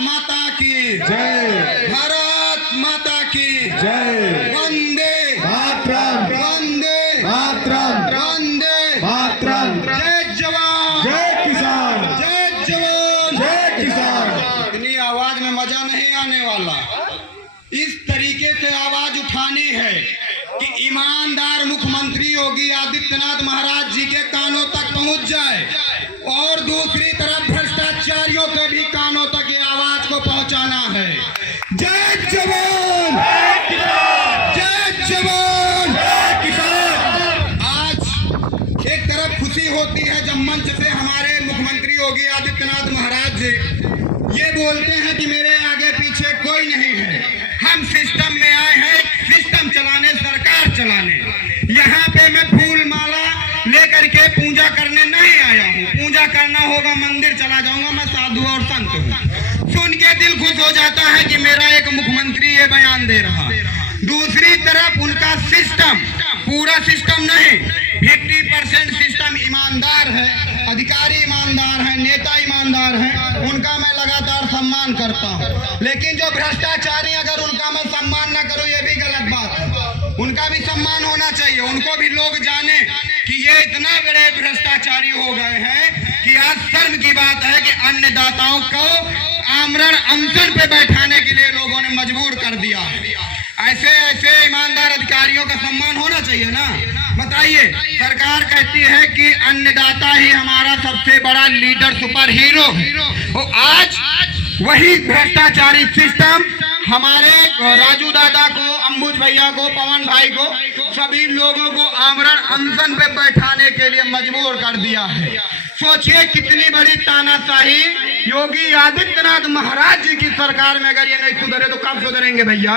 माता की जय, भारत माता की जय, वंदे मातरम, वंदे मातरम, वंदे मातरम, जय जवान जय किसान, जय जवान जय किसान। इतनी आवाज में मजा नहीं आने वाला। इस तरीके से आवाज उठानी है कि ईमानदार मुख्यमंत्री योगी आदित्यनाथ महाराज जी के कानों तक पहुंच जाए और दूसरी तरफ भ्रष्टाचारियों के भी कानों तक ये आवाज को पहुंचाना है। जय जवान जय जवान जय किसान। आज एक तरफ खुशी होती है जब मंच से हमारे मुख्यमंत्री योगी आदित्यनाथ महाराज जी ये बोलते हैं कि मेरे आगे पीछे कोई नहीं है, हम सिस्टम में आए हैं सिस्टम चलाने, सरकार चलाने। यहाँ पे मैं फूल माला लेकर के पूजा करने नहीं आया हूँ। पूजा करना होगा मंदिर चला जाऊंगा, मैं साधु और संत हूँ। सुन के दिल खुश हो जाता है कि मेरा एक मुख्यमंत्री ये बयान दे रहा। दूसरी तरफ उनका सिस्टम, पूरा सिस्टम नहीं, 50% सिस्टम ईमानदार है, अधिकारी ईमानदार है, नेता ईमानदार है, उनका मैं लगातार सम्मान करता हूँ। लेकिन जो भ्रष्टाचारी, अगर उनका मैं सम्मान ना करूँ ये भी गलत बात है। उनका भी सम्मान होना चाहिए, उनको भी लोग जाने कि ये इतना बड़े भ्रष्टाचारी हो गए हैं कि आज शर्म की बात है कि अन्नदाताओं को आमरण अनशन पे बैठाने के लिए लोगों ने मजबूर कर दिया है। ऐसे ऐसे ईमानदार अधिकारियों का सम्मान होना चाहिए ना। बताइए, सरकार कहती है कि अन्नदाता ही हमारा सबसे बड़ा लीडर, सुपर हीरो है। और आज वही भ्रष्टाचारी सिस्टम हमारे राजू दादा को, अंबुज भैया को, पवन भाई को, सभी लोगों को आमरण अनशन पे बैठाने के लिए मजबूर कर दिया है। सोचिए कितनी बड़ी तानाशाही। योगी आदित्यनाथ महाराज जी की सरकार में अगर ये नहीं सुधरे तो कब सुधरेंगे भैया,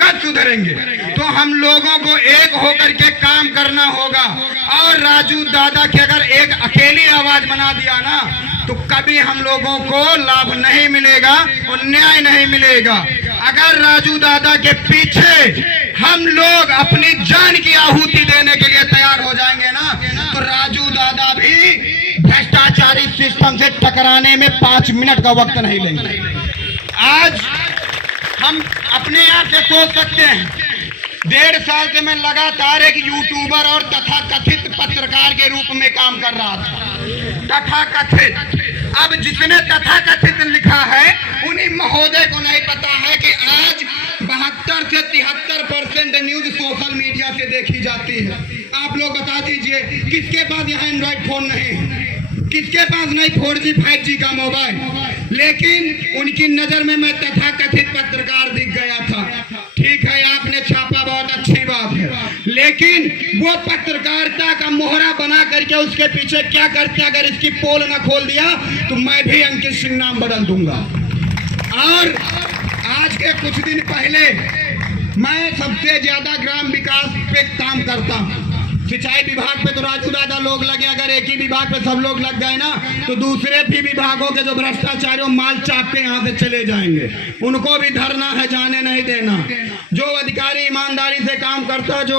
कब सुधरेंगे? तो हम लोगों को एक होकर के काम करना होगा। और राजू दादा की अगर एक अकेली आवाज बना दिया ना तो कभी हम लोगों को लाभ नहीं मिलेगा और न्याय नहीं मिलेगा। अगर राजू दादा के पीछे हम लोग अपनी जान की आहुति देने के लिए तैयार हो जाएंगे ना तो राजू दादा भी भ्रष्टाचारी सिस्टम से टकराने में 5 मिनट का वक्त नहीं लेंगे। आज हम अपने आप से सोच सकते हैं, 1.5 साल से मैं लगातार एक यूट्यूबर और तथाकथित पत्रकार के रूप में काम कर रहा था। तथाकथित, अब जिसने तथाकथित लिखा है उन्हीं महोदय को नहीं पता है कि आज 72 से 73% न्यूज सोशल मीडिया से देखी जाती है। आप लोग बता दीजिए किसके पास यहाँ एंड्रॉइड फोन नहीं है, किसके पास नहीं 4G 5G का मोबाइल। लेकिन उनकी नजर में मैं तथाकथित पत्रकार दिख गया था। ठीक है, आपने छापा, बहुत अच्छी बात है, लेकिन वो पत्रकारिता का मोहरा बना करके उसके पीछे क्या करते, अगर इसकी पोल ना खोल दिया तो मैं भी अंकित सिंह नाम बदल दूंगा। और आज के कुछ दिन पहले मैं सबसे ज्यादा ग्राम विकास पे काम करता हूँ। सिंचाई विभाग पे तो राजू दादा लोग लगे, अगर एक ही विभाग पे सब लोग लग गए ना तो दूसरे भी विभागों के जो भ्रष्टाचारी माल चाप के यहाँ से चले जाएंगे। उनको भी धरना है, जाने नहीं देना। जो अधिकारी ईमानदारी से काम करता है, जो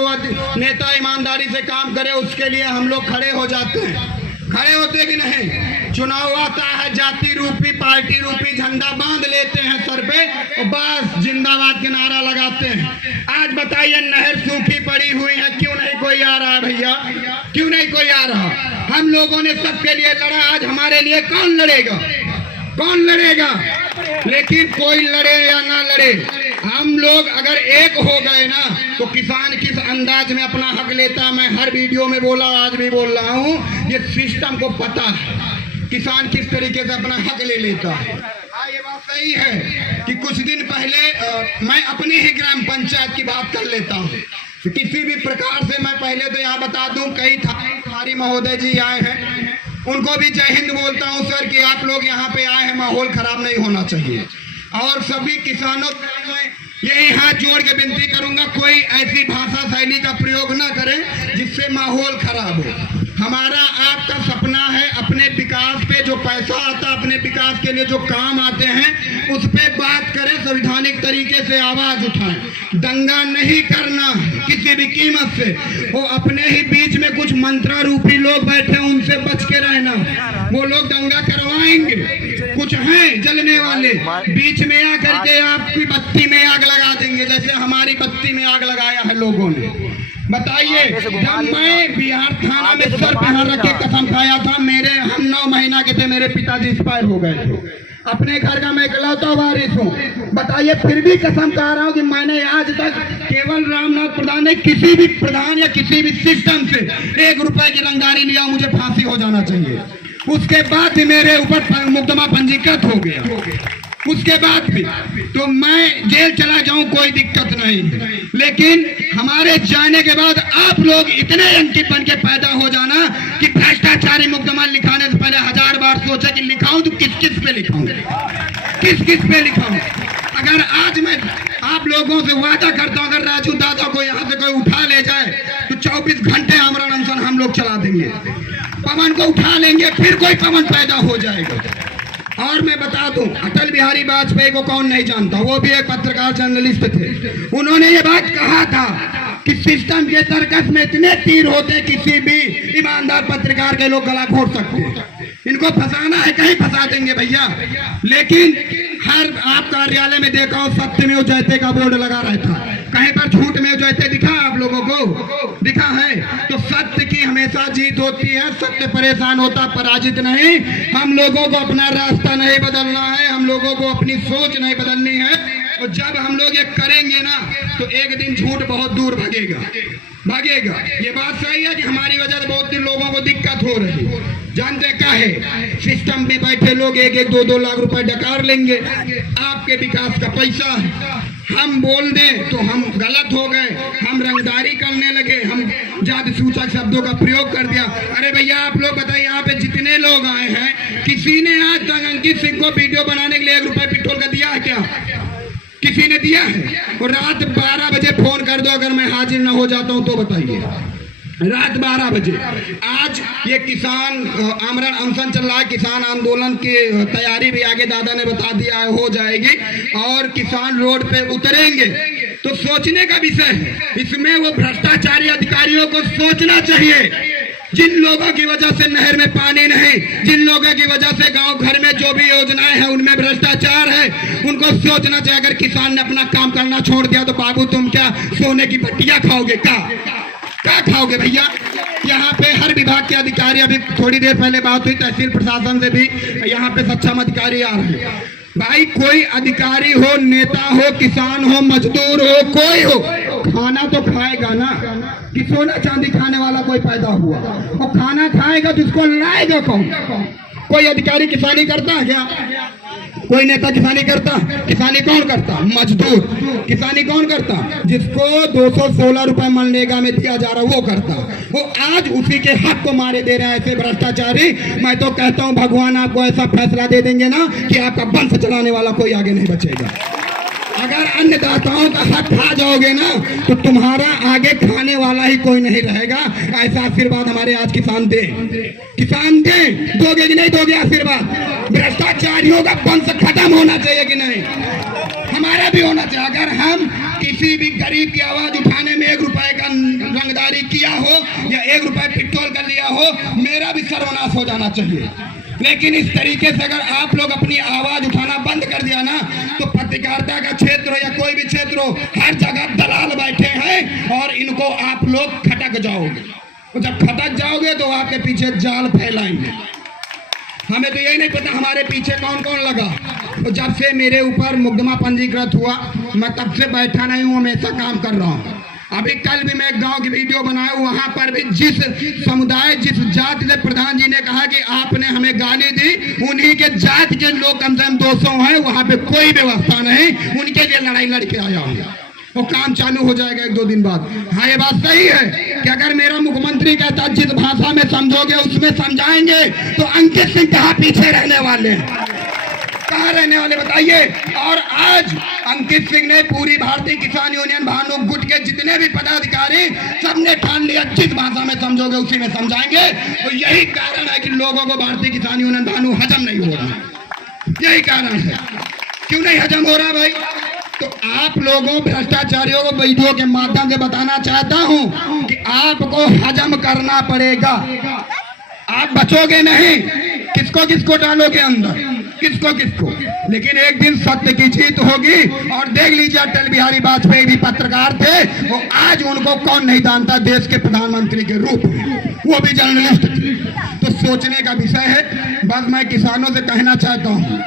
नेता ईमानदारी से काम करे, उसके लिए हम लोग खड़े हो जाते हैं। खड़े होते कि नहीं? चुनाव आता है, जाति रूपी पार्टी रूपी झंडा बांध लेते हैं सर पे और बस जिंदाबाद के नारा लगाते हैं। आज बताइए, नहर सूखी पड़ी हुई है, क्यों नहीं कोई आ रहा भैया? क्यों नहीं कोई आ रहा? हम लोगों ने सबके लिए लड़ा, आज हमारे लिए कौन लड़ेगा? कौन लड़ेगा? लेकिन कोई लड़े या ना लड़े, हम लोग अगर एक हो गए ना तो किसान किस अंदाज में अपना हक लेता है। मैं हर वीडियो में बोला, आज भी बोल रहा हूँ, ये सिस्टम को पता है किसान किस तरीके से अपना हक ले लेता है। ये बात सही है कि कुछ दिन पहले मैं अपनी ही ग्राम पंचायत की बात कर लेता हूँ। किसी भी प्रकार से मैं पहले तो यहाँ बता दूं, कई थारी महोदय जी आए हैं, उनको भी जय हिंद बोलता हूँ सर कि आप लोग यहाँ पे आए हैं, माहौल खराब नहीं होना चाहिए। और सभी किसानों को यही हाथ जोड़ के विनती करूंगा, कोई ऐसी भाषा शैली का प्रयोग ना करें जिससे माहौल खराब हो। हमारा आपका सपना है अपने विकास पे जो पैसा आता, अपने विकास के लिए जो काम आते हैं उस पे बात करें, संवैधानिक तरीके से आवाज उठाएं। दंगा नहीं करना किसी भी कीमत से। वो अपने ही बीच में कुछ मंत्रा रूपी लोग बैठे हैं, उनसे बच के रहना। वो लोग दंगा करवाएंगे, कुछ हैं जलने वाले, बीच में आकर के आपकी बत्ती में आग लगा देंगे, जैसे हमारी बत्ती में आग लगाया है लोगों ने। बताइए, जब मैं बिहार थाना में सर पे हाथ रख के कसम खाया था, हम 9 महीना के थे, मेरे पिताजी एक्सपायर हो गए थे, अपने घर का मैं इकलौता वारिस हूँ। बताइए, फिर भी कसम खा रहा हूँ कि मैंने आज तक केवल रामनाथ प्रधान ने किसी भी प्रधान या किसी भी सिस्टम से 1 रुपए की रंगदारी लिया, मुझे फांसी हो जाना चाहिए। उसके बाद भी मेरे ऊपर मुकदमा पंजीकृत हो गया, उसके बाद भी तो मैं जेल चला जाऊं कोई दिक्कत नहीं, लेकिन हमारे जाने के बाद आप लोग इतने अंकित बन के पैदा हो जाना कि भ्रष्टाचारी मुकदमा लिखाने से पहले 1000 बार सोचा कि लिखाऊं तो किस किस पे लिखाऊं, किस किस पे लिखाऊं। अगर आज मैं आप लोगों से वादा करता हूं, अगर राजू दादा को यहाँ से कोई उठा ले जाए तो 24 घंटे आमरण अनशन हम लोग चला देंगे। पवन को उठा लेंगे, फिर कोई पवन पैदा हो जाएगा। और मैं बता दूं, अटल बिहारी वाजपेयी को कौन नहीं जानता, वो भी एक पत्रकार जर्नलिस्ट थे। उन्होंने ये बात कहा था कि सिस्टम के सर्कस में इतने तीर होते, किसी भी ईमानदार पत्रकार के लोग गला घोट सकते। इनको फंसाना है, कहीं फंसा देंगे भैया। लेकिन हर आप कार्यालय में देखा हो, सत्य में जयते का बोर्ड लगा रहता, कहीं पर झूठ में जयते दिखा आप लोगों को? दिखा है? तो सत्य की हमेशा जीत होती है, सत्य परेशान होता, पराजित नहीं। हम लोगों को अपना रास्ता नहीं बदलना है, हम लोगों को अपनी सोच नहीं बदलनी है। और जब हम लोग ये करेंगे ना, तो एक दिन झूठ बहुत दूर भागेगा। ये बात सही है कि हमारी वजह से बहुत दिन लोगों को दिक्कत हो रही। जानते क्या है, सिस्टम में बैठे लोग 1-1, 2-2 लाख रुपए डकार लेंगे, आपके विकास का पैसा है। हम बोल दें तो हम गलत हो गए, हम रंगदारी करने लगे, हम जाति सूचक शब्दों का प्रयोग कर दिया। अरे भैया, आप लोग बताइए, यहाँ पे जितने लोग आए हैं, किसी ने आज तक अंकित सिंह को वीडियो बनाने के लिए 1 रुपए पेट्रोल का दिया है क्या? किसी ने दिया है? और रात 12 बजे फोन कर दो, अगर मैं हाजिर ना हो जाता हूं तो बताइए। रात 12 बजे। आज ये किसान आमरण अनशन चल रहा है, किसान आंदोलन की तैयारी भी आगे दादा ने बता दिया है, हो जाएगी और किसान रोड पे उतरेंगे। तो सोचने का विषय है, इसमें वो भ्रष्टाचारी अधिकारियों को सोचना चाहिए, जिन लोगों की वजह से नहर में पानी नहीं, जिन लोगों की वजह से गांव घर में जो भी योजनाएं हैं उनमें भ्रष्टाचार है, उनको सोचना चाहिए। अगर किसान ने अपना काम करना छोड़ दिया तो बाबू तुम क्या सोने की पट्टियां खाओगे? क्या खाओगे भैया? यहाँ पे हर विभाग के अधिकारी, अभी थोड़ी देर पहले बात हुई तहसील प्रशासन से भी, यहाँ पे सक्षम अधिकारी आ रहे हैं। भाई, कोई अधिकारी हो, नेता हो, किसान हो, मजदूर हो, कोई हो, खाना तो खाएगा ना। कि सोना चांदी खाने वाला कोई पैदा हुआ, और खाना खाएगा तो उसको लाएगा कौन? कोई अधिकारी किसानी करता है क्या? कोई नेता किसानी करता? किसानी कौन करता? मजदूर। किसानी कौन करता? जिसको 216 रुपए मनरेगा में दिया जा रहा वो करता। वो आज उसी के हक को मारे दे रहे हैं ऐसे भ्रष्टाचारी। मैं तो कहता हूँ भगवान आपको ऐसा फैसला दे देंगे ना कि आपका वंश चलाने वाला कोई आगे नहीं बचेगा। अगर अन्नदाताओं का हक खा जाओगे ना तो तुम्हारा आगे खाने वाला ही कोई नहीं रहेगा। ऐसा आशीर्वाद हमारे आज किसान दे दोगे कि नहीं दोगे आशीर्वाद? भ्रष्टाचारियों का वंश खत्म होना चाहिए कि नहीं? हमारा भी होना चाहिए। अगर हम किसी भी गरीब की आवाज उठाने में 1 रुपए का रंगदारी किया हो या 1 रुपए पेट्रोल का लिया हो, मेरा भी सर्वनाश हो जाना चाहिए। लेकिन इस तरीके से अगर आप लोग अपनी आवाज उठाना बंद कर दिया ना, तो पत्रकारिता का क्षेत्र या कोई भी क्षेत्र हो, हर जगह दलाल बैठे हैं और इनको आप लोग खटक जाओगे। तो जब खटक जाओगे तो आपके पीछे जाल फैलाएंगे। हमें तो यही नहीं पता हमारे पीछे कौन कौन लगा। तो जब से मेरे ऊपर मुकदमा पंजीकृत हुआ, मैं तब से बैठा नहीं हूँ, हमेशा काम कर रहा हूँ। अभी कल भी मैं एक गांव की वीडियो बनाया, वहां पर भी जिस समुदाय, जिस जाति से प्रधान जी ने कहा कि आपने हमें गाली दी, उन्हीं के जाति के लोग कम से कम 200 हैं, वहां पे कोई व्यवस्था नहीं, उनके लिए लड़ाई लड़के आया हूँ। वो काम चालू हो जाएगा 1-2 दिन बाद। हाँ, ये बात सही है कि अगर मेरा मुख्यमंत्री कहता जिस भाषा में समझोगे उसमें समझाएंगे, तो अंकित सिंह कहाँ पीछे रहने वाले हैं? कहाँ कहाँ रहने वाले बताइए। और आज अंकित सिंह ने पूरी भारतीय किसान यूनियन भानु गुट के जितने भी पदाधिकारी सबने ठान लिया, जिस भाषा में समझोगे उसी में समझाएंगे। और यही कारण है कि लोगों को भारतीय किसान यूनियन भानु हजम नहीं हो रहा, यही कारण है। क्यों नहीं हजम हो रहा भाई? तो आप लोगों भ्रष्टाचारियों को वीडियो के माध्यम से बताना चाहता हूं कि आपको हजम करना पड़ेगा, आप बचोगे नहीं। किसको किसको डालोगे अंदर, किसको किसको? लेकिन एक दिन सत्य की जीत होगी। और देख लीजिए अटल बिहारी वाजपेयी भी पत्रकार थे, वो आज उनको कौन नहीं जानता देश के प्रधानमंत्री के रूप में, वो भी जर्नलिस्ट थे। तो सोचने का विषय है। बस मैं किसानों से कहना चाहता हूँ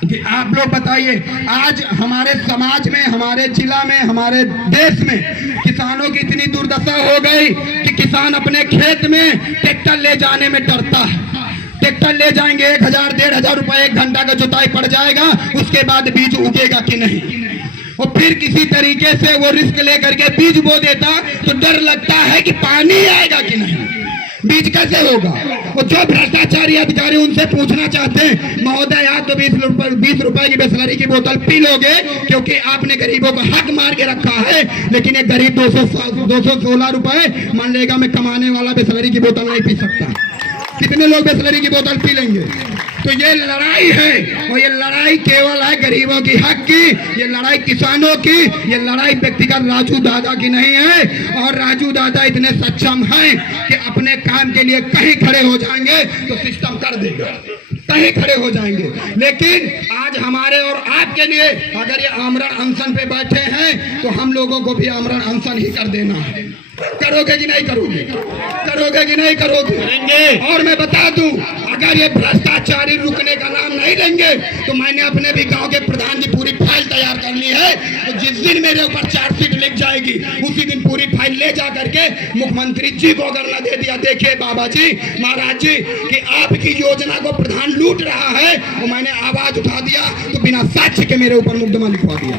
कि आप लोग बताइए, आज हमारे समाज में, हमारे जिला में, हमारे देश में किसानों की इतनी दुर्दशा हो गई कि किसान अपने खेत में ट्रैक्टर ले जाने में डरता है। ट्रैक्टर ले जाएंगे 1000 1500 रुपए 1 घंटा का जुताई पड़ जाएगा, उसके बाद बीज उगेगा कि नहीं। और फिर किसी तरीके से वो रिस्क लेकर के बीज बो देता तो डर लगता है कि पानी आएगा कि नहीं, बीज कैसे होगा। और जो भ्रष्टाचारी अधिकारी उनसे पूछना चाहते हैं, महोदय आप तो 20 रुपए की बिसलरी की बोतल पी लोगे क्योंकि आपने गरीबों को हक मार के रखा है, लेकिन एक गरीब 216 रुपए मान लेगा मैं कमाने वाला बिसलरी की बोतल नहीं पी सकता। कितने लोग बिसलरी की बोतल पी लेंगे? तो ये लड़ाई है, और ये लड़ाई केवल है गरीबों की हक की, ये लड़ाई किसानों की, ये लड़ाई व्यक्तिगत राजू दादा की नहीं है। और राजू दादा इतने सक्षम हैं कि अपने काम के लिए कहीं खड़े हो जाएंगे तो सिस्टम कर देगा, कहीं खड़े हो जाएंगे। लेकिन आज हमारे और आपके लिए अगर ये आमरण अनशन पे बैठे हैं तो हम लोगों को भी आमरण अनशन ही कर देना है। करोगे कि नहीं करोगे? करोगे कि नहीं करोगे? करेंगे। और मैं बता दूं, अगर ये भ्रष्टाचारी रुकने का नाम नहीं लेंगे तो मैंने अपने भी गांव के प्रधान की पूरी फाइल तैयार कर ली है। तो जिस दिन मेरे ऊपर चार्जशीट लिख जाएगी उसी दिन पूरी फाइल ले जा करके मुख्यमंत्री जी को अगर न दे दिया, देखिए बाबा जी, महाराज जी, कि आपकी योजना को प्रधान लूट रहा है, और मैंने आवाज उठा दिया तो बिना साक्ष्य के मेरे ऊपर मुकदमा लिखवा दिया,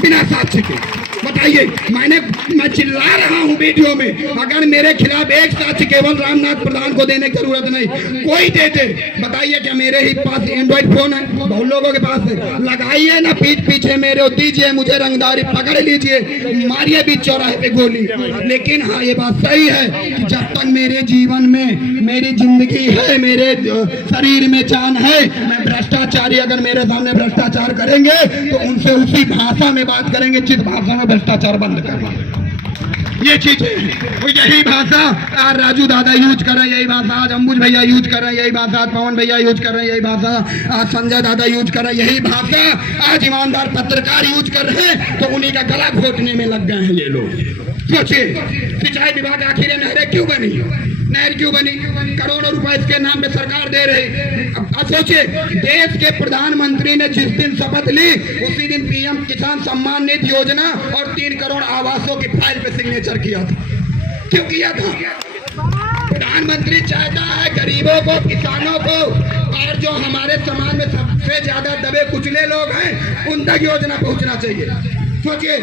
बिना साक्ष्य के। बताइए, मैं चिल्ला रहा हूं वीडियो में, अगर मेरे खिलाफ एक साक्ष्य केवल रामनाथ प्रधान को देने की जरूरत नहीं, कोई दे दे। बताइए, क्या मेरे ही पास एंड्रॉइड फोन है? बहुत लोगों के पास है। लगाइए ना पीठ पीछे मेरे, दीजिए मुझे रंगदारी, पकड़ लीजिए, मारिए बीच चौराहे पे गोली। लेकिन हाँ, ये बात सही है कि जब तक मेरे जीवन में मेरी जिंदगी है, मेरे शरीर में जान है, मैं भ्रष्टाचारी अगर मेरे सामने भ्रष्टाचार करेंगे तो उनसे उसी भाषा में बात करेंगे जिस भाषा में भ्रष्टाचार बंद करना। ये चीजें, यही भाषा आज राजू दादा यूज कर रहे हैं, यही भाषा आज अंबुज भैया यूज कर रहे हैं, यही भाषा आज पवन भैया यूज कर रहे हैं, यही भाषा आज संजय दादा यूज कर रहे हैं, यही भाषा आज ईमानदार पत्रकार यूज कर रहे हैं। तो उन्हीं का गला घोटने में लग गए हैं ये लोग। सोचिए, सिंचाई विभाग आखिर नहरें क्यों बनी? नहर क्यों बनी? करोड़ों रुपए इसके नाम पे सरकार दे रही। अब सोचिए, देश के प्रधानमंत्री ने जिस दिन शपथ ली उसी दिन पीएम किसान सम्मान निधि योजना और 3 करोड़ आवासों की फाइल पे सिग्नेचर किया था। क्यों किया था? प्रधानमंत्री चाहता है गरीबों को, किसानों को, और जो हमारे समाज में सबसे ज्यादा दबे कुचले लोग हैं उन तक योजना पहुंचना चाहिए। सोचिए,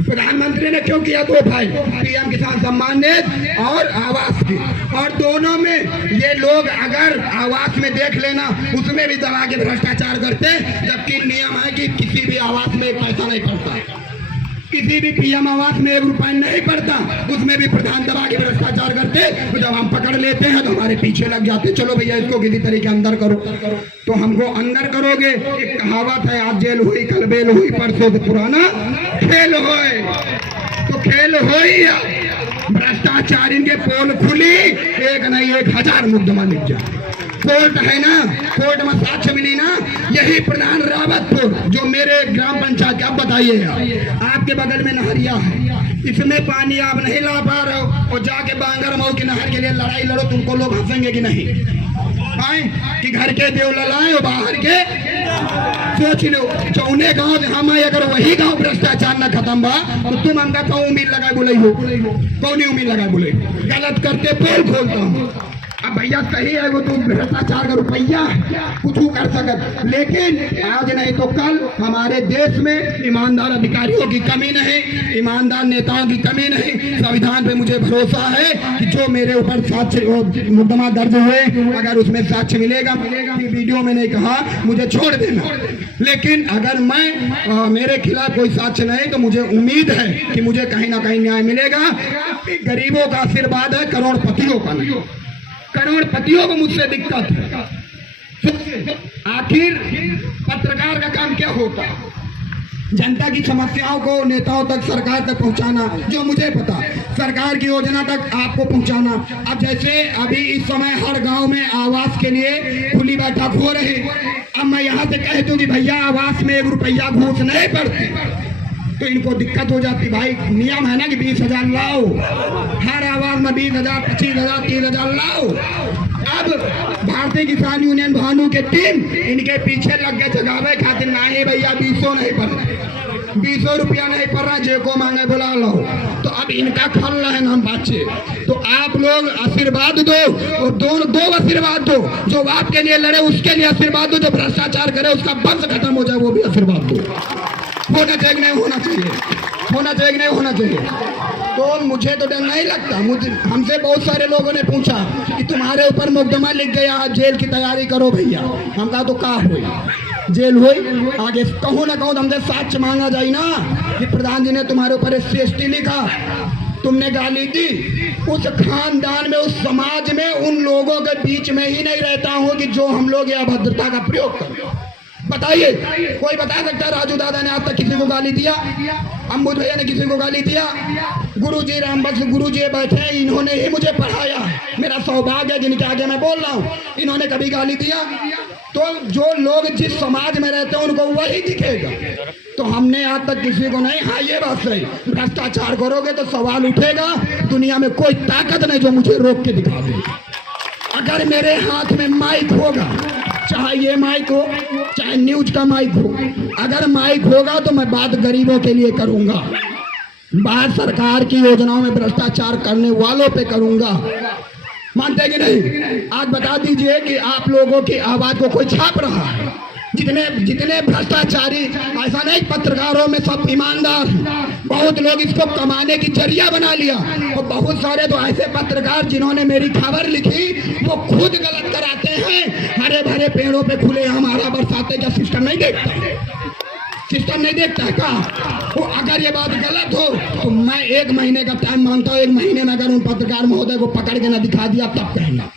प्रधानमंत्री ने क्यों किया 2 फाइल, पीएम किसान सम्मान निधि और आवास की, और दोनों में ये लोग अगर आवास में देख लेना उसमें भी दबा के भ्रष्टाचार करते, जबकि नियम है कि किसी भी आवास में 1 पैसा नहीं पड़ता, किसी भी पीएम आवास में 1 रुपया नहीं पड़ता, उसमें भी प्रधान दबा के भ्रष्टाचार करते। तो जब हम पकड़ लेते हैं तो हमारे पीछे लग जाते, चलो भैया इसको किसी तरीके अंदर करो। तो हमको अंदर करोगे, एक कहावत है, आज जेल हुई कल बेल हुई, परसों से पुराना खेल होए। तो खेल हो ही, भ्रष्टाचारी के पोल खुली, एक नहीं 1000 मुकदमा लिख जाए। कोर्ट है ना, कोर्ट में साक्ष्य मिली ना, यही प्रधान रावतपुर जो मेरे ग्राम पंचायत, अब बताइए आपके बगल में नहरिया है, इसमें पानी आप नहीं ला पा रहे हो और जाके बांगर मऊ की नहर के लिए लड़ाई लड़ो, तुमको लोग हंसेंगे कि नहीं? आए कि घर के देव लड़ाए और बाहर के, सोच लो, चौने गाँव हम आए, अगर वही गाँव भ्रष्टाचार न खत्म बा तो तुम हमका कौन उम्मीद लगाए बोले हो? कौन उम्मीद लगाए बोले? गलत करते पोल खोलता हूँ, अब भैया सही है वो तो भ्रष्टाचार का रुपया कुछ कर सकत, लेकिन आज नहीं तो कल हमारे देश में ईमानदार अधिकारियों की कमी नहीं, ईमानदार नेताओं की कमी नहीं। संविधान पे मुझे भरोसा है कि जो मेरे ऊपर साक्ष्य मुकदमा दर्ज हुए अगर उसमें साक्ष्य मिलेगा कि वीडियो में नहीं कहा मुझे छोड़ देना, लेकिन अगर मैं मेरे खिलाफ कोई साक्ष्य नहीं तो मुझे उम्मीद है कि मुझे कहीं ना कहीं न्याय मिलेगा। गरीबों का आशीर्वाद है, करोड़पतियों का नहीं। करोड़पतियों को मुझसे दिक्कत है। आखिर पत्रकार का काम क्या होता है? जनता की समस्याओं को नेताओं तक, सरकार तक पहुंचाना, जो मुझे पता सरकार की योजना तक आपको पहुंचाना। अब जैसे अभी इस समय हर गांव में आवास के लिए खुली बैठक हो रही, अब मैं यहाँ से कह दूं कि भैया आवास में 1 रुपया घूस नहीं पड़ती तो इनको दिक्कत हो जाती। भाई नियम है ना कि 20,000 लाओ, हर आवास में 20,000, 25,000, 30,000 लाओ। अब भारतीय किसान यूनियन भानु के टीम इनके पीछे लग गए जगावे खातिर, नहीं भैया 20 नहीं पड़ रहा, 20 रुपया नहीं पड़ रहा, जे को मांगे बुला लो। तो अब इनका खल रहे हम बच्चे, तो आप लोग आशीर्वाद दो और दो आशीर्वाद दो। जो आपके लिए लड़े उसके लिए आशीर्वाद दो, जो भ्रष्टाचार करे उसका वंश खत्म हो जाए वो भी आशीर्वाद दो। होना चाहिए नहीं होना चाहिए, होना चाहिए नहीं होना चाहिए। तो मुझे तो डर नहीं लगता। हमसे बहुत सारे लोगों ने पूछा कि तुम्हारे ऊपर मुकदमा लिख गया, जेल की तैयारी करो भैया। हम कहा तो का हुई, जेल हुई, आगे कहूँ ना कहूँ हमसे साक्ष्य मांगा जाए ना कि प्रधान जी ने तुम्हारे ऊपर SC लिखा, तुमने गाली दी। उस खानदान में, उस समाज में, उन लोगों के बीच में ही नहीं रहता हूँ कि जो हम लोग ये अभद्रता का प्रयोग करें। बताइए, कोई बता सकता है राजू दादा ने आज तक किसी को गाली दिया? अम्बुज भैया ने किसी को गाली दिया? गुरुजी रामबख्श गुरुजी बैठे हैं, इन्होंने ही मुझे पढ़ाया, मेरा सौभाग्य है जिनके आगे मैं बोल रहा हूँ। इन्होंने कभी गाली दिया? तो जो लोग जिस समाज में रहते हैं उनको वही दिखेगा। तो हमने आज तक किसी को नहीं। हाँ ये बात सही, भ्रष्टाचार करोगे तो सवाल उठेगा, दुनिया में कोई ताकत नहीं जो मुझे रोक के दिखा दे। अगर मेरे हाथ में माइक होगा, चाहे ये माइक हो चाहे न्यूज का माइक हो, अगर माइक होगा तो मैं बात गरीबों के लिए करूंगा, बात सरकार की योजनाओं में भ्रष्टाचार करने वालों पे करूंगा। मानते कि नहीं? आज बता दीजिए कि आप लोगों की आवाज को कोई छाप रहा है? जितने भ्रष्टाचारी, ऐसा नहीं पत्रकारों में सब ईमानदार हैं, बहुत लोग इसको कमाने की जरिया बना लिया, और बहुत सारे तो ऐसे पत्रकार जिन्होंने मेरी खबर लिखी वो खुद गलत कराते हैं। हरे भरे पेड़ों पे खुले हमारा बरसाते का सिस्टम नहीं देखता, सिस्टम नहीं देखता है का? वो अगर ये बात गलत हो तो मैं 1 महीने का टाइम मांगता हूँ। 1 महीने में अगर उन पत्रकार महोदय को पकड़ के ना दिखा दिया तब कहना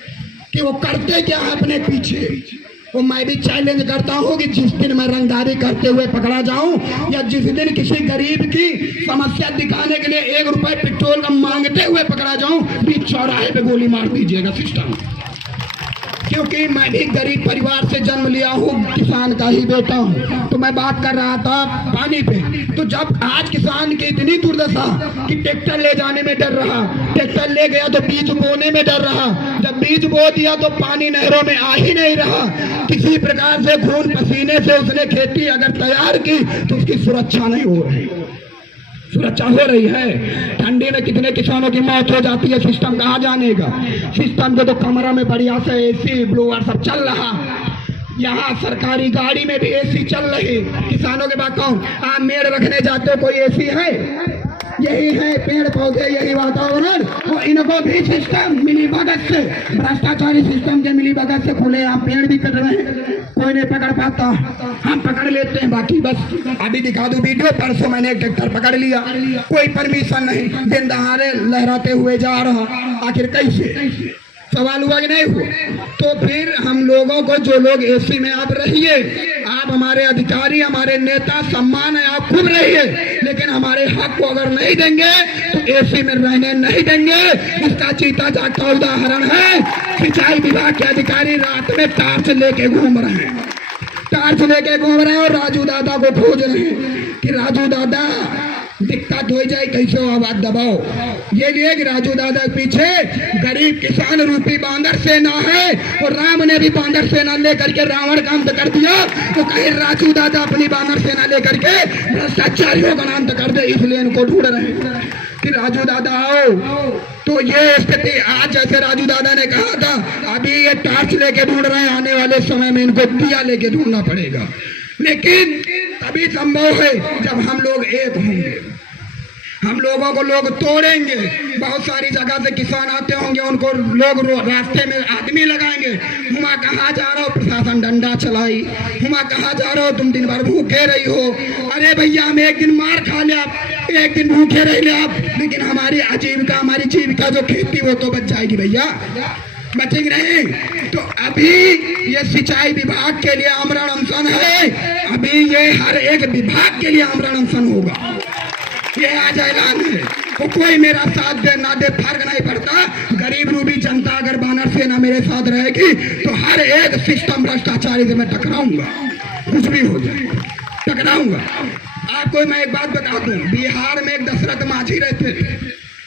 कि वो करते क्या है अपने पीछे। वो मैं भी चैलेंज करता हूँ कि जिस दिन मैं रंगदारी करते हुए पकड़ा जाऊं, या जिस दिन किसी गरीब की समस्या दिखाने के लिए 1 रुपए पेट्रोल का मांगते हुए पकड़ा जाऊं, बीच चौराहे पे गोली मार दीजिएगा सिस्टम। क्योंकि मैं भी गरीब परिवार से जन्म लिया हूँ, किसान का ही बेटा हूँ। तो मैं बात कर रहा था पानी पे, तो जब आज किसान की इतनी दुर्दशा कि ट्रैक्टर ले जाने में डर रहा, ट्रैक्टर ले गया तो बीज बोने में डर रहा, जब बीज बो दिया तो पानी नहरों में आ ही नहीं रहा। किसी प्रकार से खून पसीने से उसने खेती अगर तैयार की तो उसकी सुरक्षा नहीं हो रही। सुरक्षा हो रही है, ठंडी में कितने किसानों की मौत हो जाती है, सिस्टम कहाँ जाने का? सिस्टम के तो कमरा में बढ़िया से AC ब्लोअर सब चल रहा, यहाँ सरकारी गाड़ी में भी AC चल रही। किसानों के पास कौन? आप मेड़ रखने जाते हो, कोई AC है? यही है पेड़ पौधे, यही वातावरण। वो इनको भी सिस्टम मिली भगत से, भ्रष्टाचारी सिस्टम के मिली भगत से खुले आप पेड़ भी कट रहे हैं, कोई नहीं पकड़ पाता, हम पकड़ लेते हैं। बाकी बस अभी दिखा दूं वीडियो, परसों मैंने एक ट्रैक्टर पकड़ लिया, कोई परमिशन नहीं, दिन दहाड़े लहराते हुए जा रहा। आखिर कैसे? सवाल हुआ कि नहीं हुआ? तो फिर हम लोगों को, जो लोग AC में आप रहिए, आप हमारे अधिकारी, हमारे नेता, सम्मान है, आप खूब रहिए, लेकिन हमारे हक को अगर नहीं देंगे तो AC में रहने नहीं देंगे। इसका चीता जागता उदाहरण है, सिंचाई विभाग के अधिकारी रात में टार्च लेके घूम रहे हैं, टार्च लेके घूम रहे हैं और राजू दादा को खोज रहे हैं कि राजू दादा दिक्कत हो जाए, कैसे आवाज दबाओ। ये लिए कि राजू दादा के पीछे गरीब किसान रूपी बांदर सेना है, और राम ने भी बांदर सेना लेकर के रावण का अंत कर दिया, तो कहीं राजू दादा अपनी बांदर सेना लेकर के भ्रष्टाचारियों का अंत कर दे, इसलिए इनको ढूंढ रहे हैं कि राजू दादा आओ। तो ये स्थिति आज, जैसे राजू दादा ने कहा था, अभी ये टार्च लेके ढूंढ रहे हैं, आने वाले समय में इनको दिया लेके ढूंढना पड़ेगा। लेकिन तभी संभव है जब हम लोग एक होंगे, हम लोगों को लोग तोड़ेंगे। बहुत सारी जगह से किसान आते होंगे, उनको लोग रास्ते में आदमी लगाएंगे, हुमा कहाँ जा रहे हो, प्रशासन डंडा चलाई, हुमा कहाँ जा रहे हो, तुम दिन भर भूखे रही हो। अरे भैया हम एक दिन मार खा ले आप, एक दिन भूखे रह ले आप, लेकिन हमारी आजीविका, हमारी जीविका जो खेती वो तो बच जाएगी भैया, बचेगी नहीं। तो अभी ये सिंचाई विभाग के लिए आमरण अनशन है, अभी ये हर एक विभाग के लिए आमरण अनशन होगा, ये आज ऐलान है। तो कोई मेरा साथ दे ना दे फर्क नहीं पड़ता, गरीब रूपी जनता अगर बानर सेना मेरे साथ रहेगी तो हर एक सिस्टम भ्रष्टाचारी से मैं टकराऊंगा, कुछ भी हो जाए टकराऊंगा। आपको मैं एक बात बता दूं, बिहार में एक दशरथ मांझी रहते थे,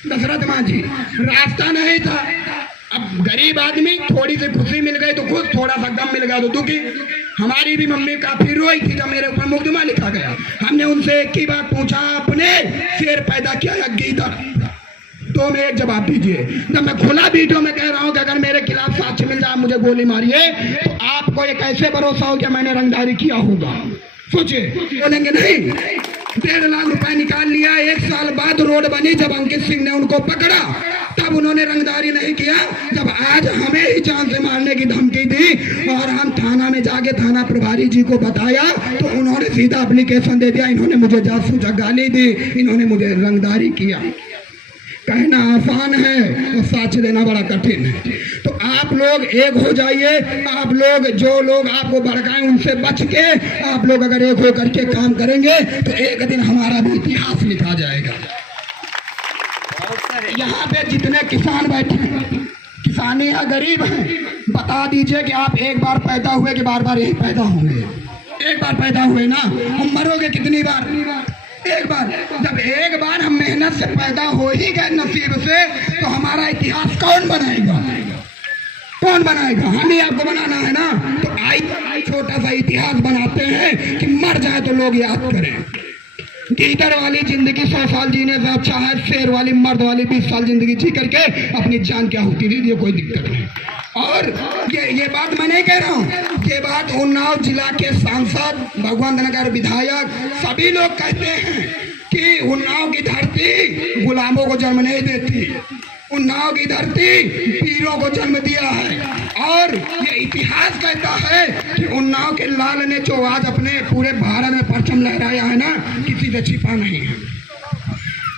दशरथ मांझी, रास्ता नहीं था। अब गरीब आदमी, थोड़ी सी खुशी मिल गई तो खुश, थोड़ा सा गम मिल गया तो दुखी। हमारी भी मम्मी काफी रोई थी जब मेरे ऊपर मुकदमा लिखा गया। हमने उनसे एक ही बात पूछा, आपने शेर पैदा किया या गीदड़? तो मैं एक जवाब दीजिए। जब मैं खुला वीडियो में कह रहा हूं कि अगर मेरे खिलाफ साक्ष्य मिल जाए मुझे गोली मारिए, तो आपको ये कैसे भरोसा हो कि मैंने रंगदारी किया होगा? सोचिए, बोलेंगे नहीं। 1.5 लाख रुपए निकाल लिया, 1 साल बाद रोड बनी, जब अंकित सिंह ने उनको पकड़ा तब उन्होंने रंगदारी नहीं किया। जब आज हमें ही जान से मारने की धमकी दी और हम थाना में जाके थाना प्रभारी जी को बताया तो उन्होंने सीधा एप्लीकेशन दे दिया, इन्होंने मुझे जासूस गाली दी, इन्होंने मुझे रंगदारी किया। कहना आसान है और साक्ष्य देना बड़ा कठिन है। तो आप लोग एक हो जाइए, आप लोग जो लोग आपको भड़काएं उनसे बच के आप लोग अगर एक हो करके काम करेंगे तो एक दिन हमारा भी इतिहास लिखा जाएगा। यहाँ पे जितने किसान बैठे हैं, किसानी या गरीब हैं, बता दीजिए कि आप एक बार पैदा हुए कि बार बार यही पैदा होंगे? एक बार पैदा हुए ना, हम मरोगे कितनी बार? एक बार। जब एक बार हम मेहनत से पैदा हो ही गए नसीब से, तो हमारा इतिहास कौन बनाएगा? कौन बनाएगा? हम ही आपको बनाना है ना। तो आई छोटा सा इतिहास बनाते हैं कि मर जाए तो लोग याद करें। गीदड़ वाली जिंदगी 100 साल जीने से अच्छा है शेर वाली, मर्द वाली 20 साल जिंदगी जी करके अपनी जान क्या होती थी, ये कोई दिक्कत नहीं। और ये बात मैं नहीं कह रहा हूँ, ये बात उन्नाव जिला के सांसद, भगवंत नगर विधायक, सभी लोग कहते हैं कि उन्नाव की धरती गुलामों को जन्म नहीं देती, उन्नाव की धरती पीरों को जन्म दिया है। और ये इतिहास कहता है कि उन्नाव के लाल ने जो आज अपने पूरे भारत में परचम लहराया है ना, किसी से छिपा नहीं है।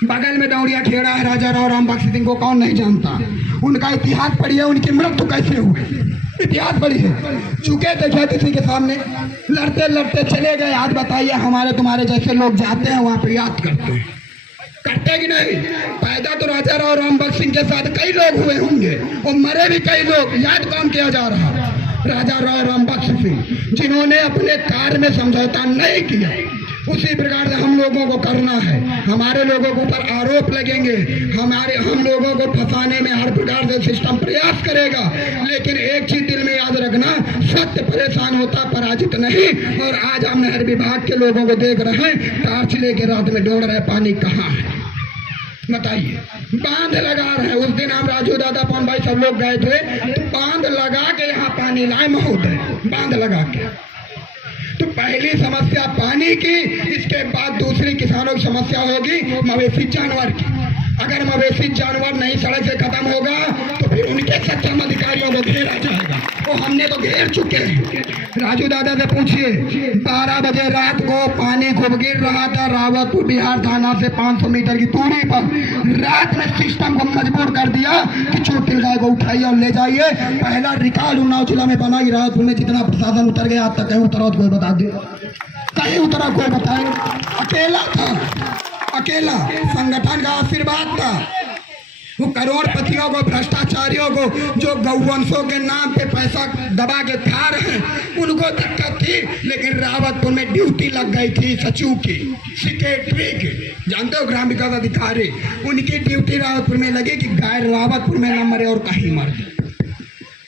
बगल में दौड़िया खेड़ा है, राजा राव राम बख्श सिंह को कौन नहीं जानता? उनका इतिहास पढ़िए, उनकी मृत्यु कैसे हुई, इतिहास पढ़िए। चुके थे क्या किसी के सामने? लड़ते लड़ते चले गए। आज बताइए, हमारे तुम्हारे जैसे लोग जाते हैं वहां पे याद करते हैं, करते कि नहीं? पैदा तो राजा राव राम बख्श सिंह के साथ कई लोग हुए होंगे और मरे भी कई लोग। याद कौन किया जा रहा? राजा राव राम बख्श सिंह, जिन्होंने अपने कार्य में समझौता नहीं किया। उसी प्रकार से हम लोगों को करना है। हमारे लोगों के ऊपर आरोप लगेंगे, हम लोगों को फंसाने में हर प्रकार से सिस्टम प्रयास करेगा, लेकिन एक चीज दिल में याद रखना, सत्य परेशान होता पराजित नहीं। और आज हम नहर विभाग के लोगों को देख रहे हैं, टार्च लेके रात में ढूंढ रहे, पानी कहाँ है बताइए? बांध लगा रहे हैं। उस दिन हम राजू दादा पवन भाई सब लोग गए थे, तो बांध लगा के यहाँ पानी लाए महोदय, बांध लगा के। तो पहली समस्या पानी की, इसके बाद दूसरी किसानों की समस्या होगी मवेशी जानवर की। अगर मवेशी जानवर नहीं सड़क से खत्म होगा तो फिर उनके सक्षम अधिकारियों को घेरा जाएगा। वो हमने तो घेर चुके हैं। राजू दादा से पूछिए, 12 बजे रात को पानी खूब गिर रहा था रावतपुर बिहार थाना से 500 मीटर की दूरी पर। रात में सिस्टम को मजबूर कर दिया कि चोटिल गाय को उठाइए और ले जाइए। पहला रिकॉर्ड उन्नाव जिला में बना कि रावतपुर में जितना प्रशासन उतर गया, आज तक कहीं उतरा कोई बता दे, कहीं उतरा कोई बताए? अकेला था, अकेला, संगठन का आशीर्वाद था। वो करोड़पतियों को, भ्रष्टाचारियों को, जो गौवंशों के नाम पे पैसा दबा के खा रहे हैं, उनको दिक्कत थी। लेकिन रावतपुर में ड्यूटी लग गई थी सचिव की, सेक्रेटरी की, जानते हो ग्राम विकास अधिकारी, उनकी ड्यूटी रावतपुर में लगी कि गाय रावतपुर में न मरे और कहीं मर जाए।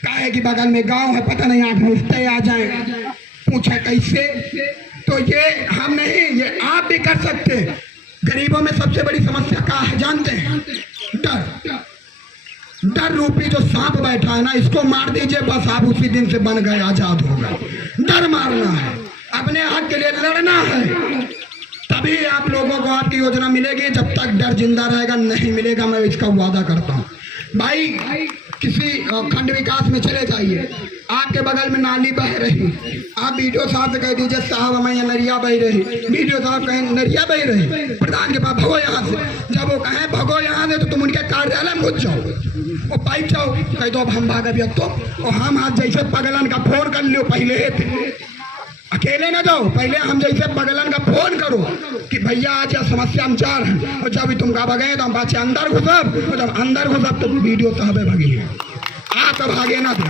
काहे कि बगल में गांव है, पता नहीं आंख मुफ्ते आ जाए, पूछे कैसे। तो ये हम नहीं, ये आप भी कर सकते हैं। गरीबों में सबसे बड़ी समस्या क्या है जानते हैं? डर। डर रूपी जो सांप बैठा है ना, इसको मार दीजिए, बस आप उसी दिन से बन गए, आजाद हो गए। डर मारना है, अपने हक के लिए लड़ना है, तभी आप लोगों को आपकी योजना मिलेगी। जब तक डर जिंदा रहेगा नहीं मिलेगा, मैं इसका वादा करता हूँ। भाई किसी खंड विकास में चले जाइए, आपके बगल में नाली बह रही, आप बीडीओ साहब से कह दीजिए साहब हमें यहाँ नरिया बह रही, बीडीओ साहब कहें नरिया बह रही, प्रधान के पास भगो यहाँ से। जब वो कहें भगो यहाँ से, तो तुम उनके कार्यालय में घुस जाओ, वो पाइप जाओ, कह दो अब हम भागे भी अब तो। और हम आज जैसे पगलन का फोन कर लो, पहले थे, अकेले ना जाओ, पहले हम जैसे बगलन का फोन करो कि भैया आज यह समस्या हम चार हैं, और जब तुम का भगे तो हम पाचे अंदर घुसब, और जब अंदर घुसब तो वीडियो साहब भगी है, आप तो भागे ना थे।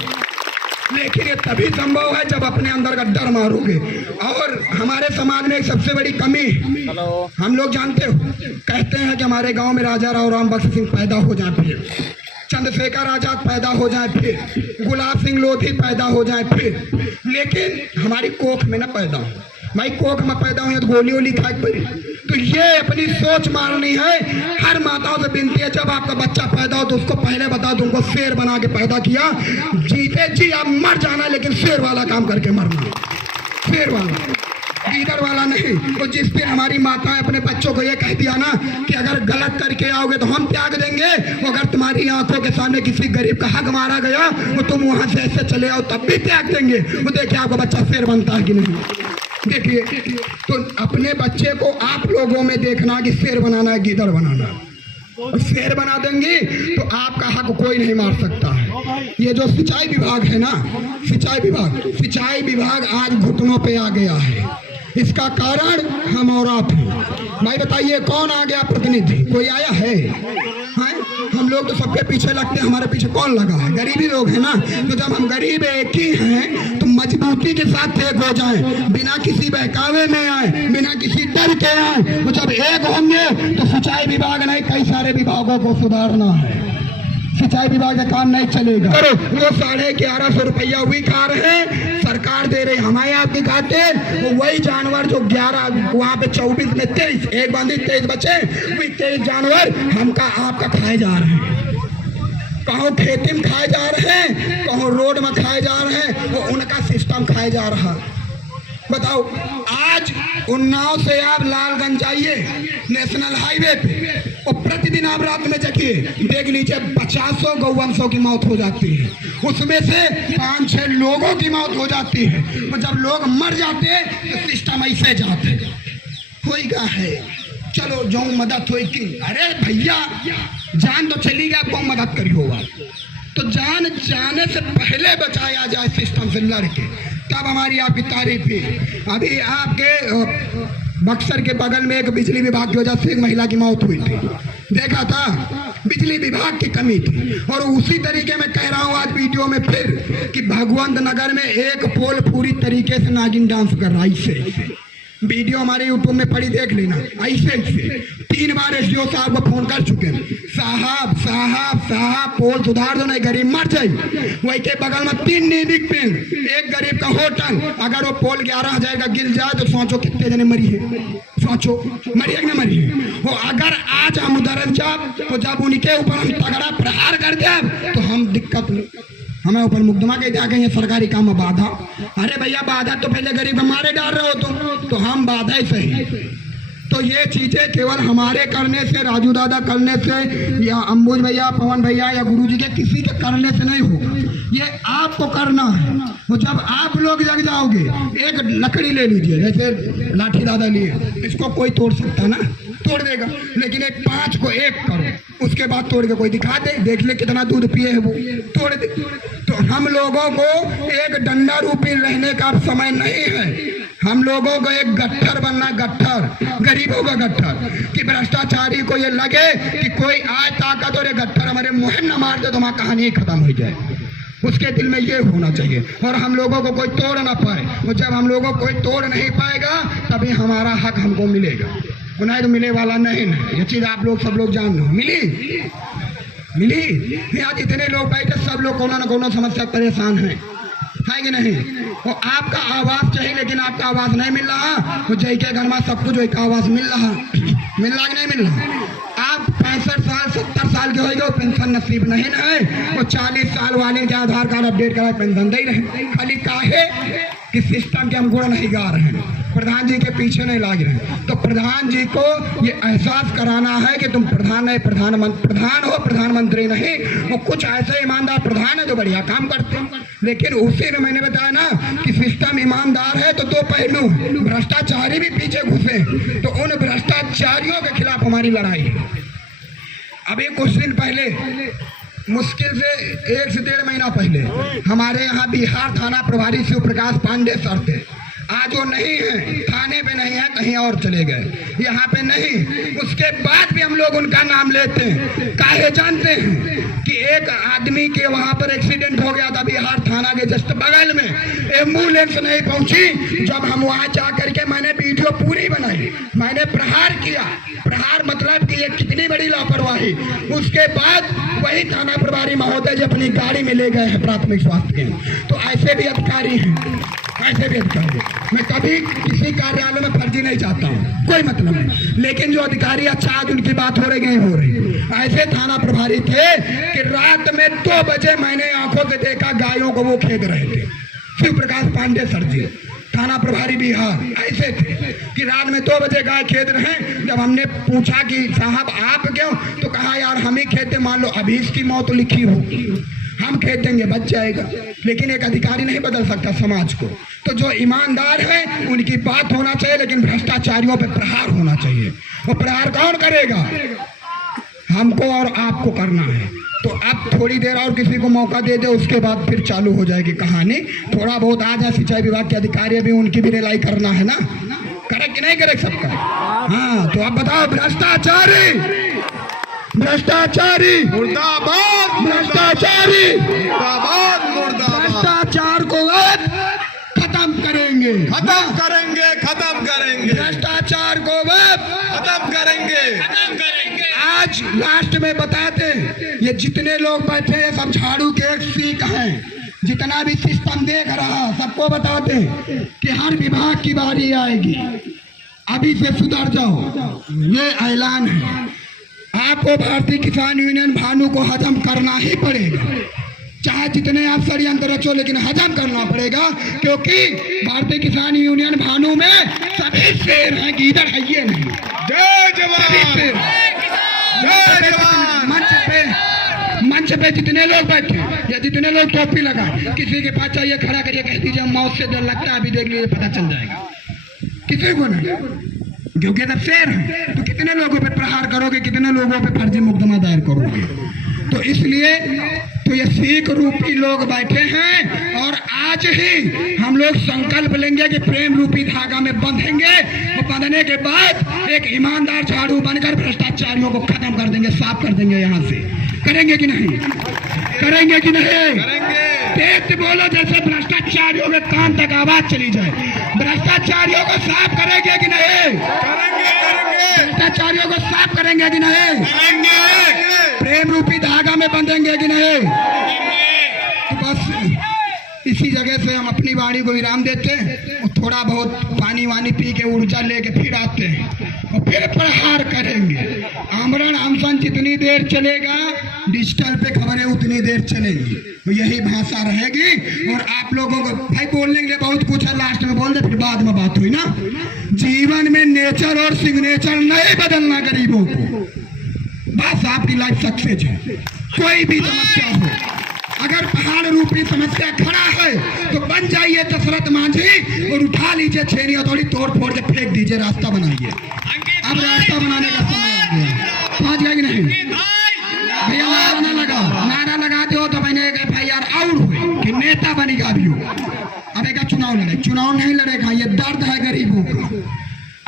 लेकिन ये तभी संभव है जब अपने अंदर का डर मारोगे। और हमारे समाज में एक सबसे बड़ी कमी, हम लोग जानते हो, कहते हैं कि हमारे गाँव में राजा राव राम बख्श सिंह पैदा हो जाए, फिर चंद्रशेखर आजाद पैदा हो जाए, फिर गुलाब सिंह लोधी पैदा हो जाए, फिर लेकिन हमारी कोख में ना पैदा हो। भाई कोख में पैदा हुए तो गोली वोली खाए पड़ी। तो ये अपनी सोच मारनी है। हर माताओं से विनती है, जब आपका बच्चा पैदा हो तो उसको पहले बता दो, उनको शेर बना के पैदा किया, जीते जी आप मर जाना, लेकिन शेर वाला काम करके मरना, शेर वाला, गीदड़ वाला नहीं। तो जिस दिन हमारी माताएं अपने बच्चों को ये कह दिया ना कि अगर गलत करके आओगे तो हम त्याग देंगे, अगर तुम्हारी आंखों के सामने किसी गरीब का हक मारा गया तो तुम वहां से ऐसे चले आओ तब भी त्याग देंगे। वो देखिए आपका बच्चा शेर बनता है कि नहीं। देखिए, तो अपने बच्चे को आप लोगों में देखना कि शेर बनाना है, गीदड़ बनाना है। शेर बना देंगी तो आपका हक कोई नहीं मार सकता है। ये जो सिंचाई विभाग है ना, सिंचाई विभाग आज घुटनों पे आ गया है। इसका कारण हम और आप हैं। भाई बताइए कौन आ गया प्रतिनिधि? कोई आया है? हम लोग तो सबके पीछे लगते हैं, हमारे पीछे कौन लगा है? गरीबी लोग है ना। तो जब हम गरीब एक ही हैं तो मजबूती के साथ एक हो जाएं, बिना किसी बहकावे में आए, बिना किसी डर के आए। तो जब एक होंगे तो सिंचाई विभाग नहीं, कई सारे विभागों को सुधारना है। सिंचाई विभाग का काम नहीं चलेगा। वो 1150 रुपया हुई खा रहे हैं, सरकार दे रही हमारे आपके खाते। तो वही जानवर जो 11 वहाँ पे 24 में 23, एक बांधी 23 बचे, वही 23 जानवर हमका आपका खाए जा रहे हैं। कहीं खेती में खाए जा रहे हैं, कहीं रोड में खाए जा रहे हैं, वो उनका सिस्टम खाए जा रहा है। बताओ, आज उन्नाव से आप लालगंज जाइए नेशनल हाईवे पे, और प्रतिदिन आप रात में जाइए देख लीजिए 50 गौवंशों की मौत हो जाती है, उसमें से 5-6 लोगों की मौत हो जाती है। और जब लोग मर जाते हैं तो सिस्टम ऐसे जाते होएगा है, चलो जो मदद हुई कि अरे भैया जान तो चली गई, आपको मदद करी होगा। तो जान जाने से पहले बचाया जाए सिस्टम से लड़के, तब हमारी आपकी तारीफ है। अभी आपके बक्सर के बगल में एक बिजली विभाग की वजह से एक महिला की मौत हुई थी, देखा था, बिजली विभाग की कमी थी। और उसी तरीके में कह रहा हूँ आज वीडियो में फिर कि भगवंत नगर में एक पोल पूरी तरीके से नागिन डांस कर रहा है। इससे वीडियो हमारे यूट्यूब में पड़ी, देख लेना। ऐसे 3 बार एसडीओ साहब को फोन कर चुके हैं, साहब पोल सुधार दो नहीं गरीब मर जाए। वही के बगल में 3 नीबिक पेड़, एक गरीब का होटल, अगर वो पोल 11,000 का गिर जाए तो सोचो कितने जने मरी है, सोचो मरी है कि नहीं मरी है। वो अगर आज हम उधर तो जब उनके ऊपर हम तगड़ा प्रहार कर दे तो हम दिक्कत नहीं, हमें ऊपर मुकदमा के जाके ये सरकारी काम में बाधा। अरे भैया बाधा तो पहले गरीब हमारे डाल रहे हो तो हम बाधा ही सही। तो ये चीजें केवल हमारे करने से, राजू दादा करने से, या अंबुज भैया, पवन भैया या गुरुजी के किसी के करने से नहीं होगा, ये आपको करना है। तो जब आप लोग जग जाओगे, एक लकड़ी ले लीजिए, जैसे लाठी दादा लिए, इसको कोई तोड़ सकता ना, तोड़ देगा, लेकिन एक 5 को 1 करो, उसके बाद तोड़ के कोई दिखा दे, देख ले कितना दूध पिए है वो, तोड़ दे। तो हम लोगों को एक डंडा रूपी रहने का अब समय नहीं है। हम लोगों को एक गट्ठर बनना, गट्ठर, गरीबों का गट्ठर, कि भ्रष्टाचारी को ये लगे कि कोई आए ताकत और ये गट्ठर हमारे मुंह न मार दे तो हमारी कहानी ही खत्म हो जाए। उसके दिल में ये होना चाहिए और हम लोगों को कोई तोड़ ना पाए। और जब हम लोगों को कोई तोड़ नहीं पाएगा तभी हमारा हक हमको मिलेगा, नहीं तो मिले वाला नहीं है। ये चीज आप लोग सब लोग जान लो। मिली यहाँ जितने लोग बैठे सब लोग कोनो न कोनो समस्या परेशान हैं, है कि नहीं? वो आपका आवाज चाहिए लेकिन आपका आवाज नहीं मिल रहा। वो जय के घर में सब कुछ वही का आवाज मिल रहा कि नहीं मिल रहा? आप 65 साल 70 साल के हो गए, पेंशन नसीब नहीं है। वो 40 साल वाले के आधार कार्ड अपडेट करा पेंशन दे रहे, खाली काहे कि सिस्टम के हम गुण नहीं गा रहे हैं, प्रधान जी के पीछे नहीं लाग रहे हैं। तो प्रधान जी को ये एहसास कराना है कि तुम प्रधान नहीं, प्रधान हो, प्रधानमंत्री नहीं। वो कुछ ऐसे ईमानदार प्रधान है जो बढ़िया काम करते हैं, लेकिन उसी में मैंने बताया ना कि सिस्टम ईमानदार है तो दो पहलू, भ्रष्टाचारी भी पीछे घुसे, तो उन भ्रष्टाचारियों के खिलाफ हमारी लड़ाई है। अभी कुछ दिन पहले, मुश्किल से 1 से 1.5 महीना पहले हमारे यहाँ बिहार थाना प्रभारी शिव प्रकाश पांडे सर थे। आज वो नहीं है, थाने पे नहीं है, कहीं और चले गए, यहाँ पे नहीं। उसके बाद भी हम लोग उनका नाम लेते हैं। काहे जानते हैं कि एक आदमी के वहाँ पर एक्सीडेंट हो गया था बिहार थाना के जस्ट बगल में, एम्बुलेंस नहीं पहुंची। जब हम वहाँ जा करके मैंने वीडियो पूरी बनाई, मैंने प्रहार किया, प्रहार मतलब कि ये कितनी बड़ी लापरवाही। उसके बाद वही थाना प्रभारी महोदय जी अपनी गाड़ी में ले गए हैं प्राथमिक स्वास्थ्य केंद्र। तो ऐसे भी अधिकारी हैं, ऐसे भी अधिकारी। मैं कभी किसी कार्यालय में फर्जी नहीं चाहता हूँ, कोई मतलब नहीं, लेकिन जो अधिकारी अच्छा आज उनकी बात हो रही नहीं हो रही। ऐसे थाना प्रभारी थे कि रात में 2 बजे मैंने आंखों से देखा गायों को वो खेद रहे थे। शिव प्रकाश पांडे सर जी थाना प्रभारी बिहार ऐसे थे कि रात में 2 बजे गाय खेद रहे। जब हमने पूछा कि साहब आप क्यों, तो कहा यार हम ही खेते, मान लो अभी इसकी मौत लिखी होगी, हम खेत देंगे, बच जाएगा। लेकिन एक अधिकारी नहीं बदल सकता समाज को। तो जो ईमानदार है उनकी बात होना चाहिए, लेकिन भ्रष्टाचारियों पे प्रहार होना चाहिए। वो प्रहार कौन करेगा? हमको और आपको करना है। तो अब थोड़ी देर और किसी को मौका दे दे, उसके बाद फिर चालू हो जाएगी कहानी। थोड़ा बहुत आज है सिंचाई विभाग के अधिकारी भी, उनकी भी रिलाई करना है ना, करे कि नहीं करे सबका? हाँ, तो आप बताओ, भ्रष्टाचारी मुर्दाबाद, भ्रष्टाचारी, मुर्दाबाद, भ्रष्टाचार को अब खत्म करेंगे, खत्म करेंगे, भ्रष्टाचार को अब खत्म करेंगे। आज लास्ट में बताते हैं, ये जितने लोग बैठे हैं सब झाड़ू के एक सीख हैं। जितना भी सिस्टम देख रहा सबको बताते हैं कि हर विभाग की बारी आएगी, अभी से सुधर जाओ, ये ऐलान है। आपको भारतीय किसान यूनियन भानु को हजम करना ही पड़ेगा, चाहे जितने आप षड्यंत्र रचो, लेकिन हजम करना पड़ेगा। क्योंकि भारतीय किसान यूनियन भानु में सभी शेर हैं, गीदड़ है ये नहीं। जय जवान, जय जवान। मंच पे जितने लोग बैठे या जितने लोग टोपी लगाए, किसी के पास चाहिए खड़ा करिए, कह दीजिए मौत से डर लगता है, अभी देख लीजिए पता चल जाएगा। किसी को नहीं, क्योंकि जब शेर है तो कितने लोगों पे प्रहार करोगे, कितने लोगों पे फर्जी मुकदमा दायर करोगे? तो इसलिए तो ये सीख रूपी लोग बैठे हैं और आज ही हम लोग संकल्प लेंगे कि प्रेम रूपी धागा में बंधेंगे। और बंधने के बाद एक ईमानदार झाड़ू बनकर भ्रष्टाचारियों को खत्म कर देंगे, साफ कर देंगे यहाँ से। करेंगे कि नहीं? करेंगे कि नहीं? तेज बोलो जैसे भ्रष्टाचारियों के कान तक आवाज चली जाए। भ्रष्टाचारियों को साफ करेंगे कि नहीं? भ्रष्टाचारियों को साफ करेंगे कि नहीं? प्रेम रूपी धागा में बंधेंगे कि नहीं? तो बस इसी जगह से हम अपनी वाणी को विराम देते हैं और थोड़ा बहुत पानी वानी पी के ऊर्जा लेके फिर आते हैं और फिर प्रहार करेंगे। आमरण अनशन जितनी देर चलेगा, डिजिटल पे खबरें उतनी देर चलेंगी, तो यही भाषा रहेगी। और आप लोगों को भाई बोलने के लिए बहुत कुछ है, लास्ट में बोल दे, फिर बाद में बात हुई ना। जीवन में नेचर और सिग्नेचर नहीं बदलना गरीबों को, बस आपकी लाइफ सक्सेस है। कोई भी समस्या हो, अगर पहाड़ रूपी समस्या खड़ा है तो बन जाइए दशरथ मांझी और उठा लीजिए छेनी और थोड़ी तोड़ फोड़ के फेंक दीजिए, रास्ता बनाइए। अब रास्ता बनाने का समय आ गया, समझ गए कि नहीं? भैया नारा ना लगाओ, नारा लगाते हो तो मैंने एक FIR और हुई कि नेता बनेगा अभी हो। अब एक चुनाव लड़े, चुनाव नहीं लड़ेगा, ये दर्द है गरीबों का।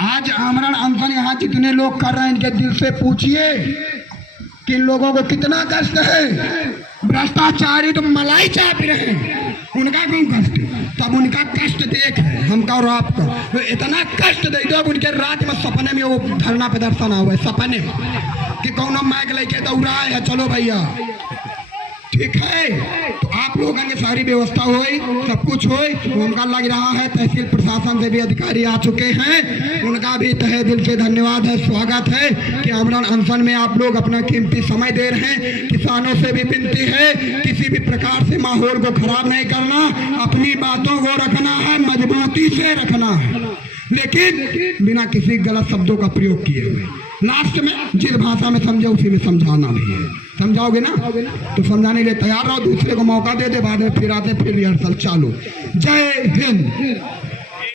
आज आमरण अनशन यहाँ जितने लोग कर रहे हैं इनके दिल से पूछिए कि इन लोगों को कितना कष्ट है। भ्रष्टाचारी तो मलाई चाप रहे हैं, उनका क्यों कष्ट? तब उनका कष्ट देख है हमका और आपका, तो इतना कष्ट दे दो उनके रात में सपने में वो धरना प्रदर्शन हुआ है, सपने में कि कौन माइक लेके दौड़ा है, चलो भैया ठीक है। तो आप लोगों की सारी व्यवस्था हुई, सब कुछ हुई, उनका लग रहा है तहसील प्रशासन से भी अधिकारी आ चुके हैं, उनका भी तहे दिल से धन्यवाद है, स्वागत है कि आमरण अनशन में आप लोग अपना कीमती समय दे रहे हैं। किसानों से भी विनती है किसी भी प्रकार से माहौल को खराब नहीं करना, अपनी बातों को रखना है, मजबूती से रखना है, लेकिन बिना किसी गलत शब्दों का प्रयोग किए हुए। लास्ट में जिस भाषा में समझे उसी में समझाना भी है, समझाओगे ना? तो समझाने के लिए तैयार रहो, दूसरे को मौका दे दे, बाद में फिर आते फिर रिहर्सल चालू। जय हिंद।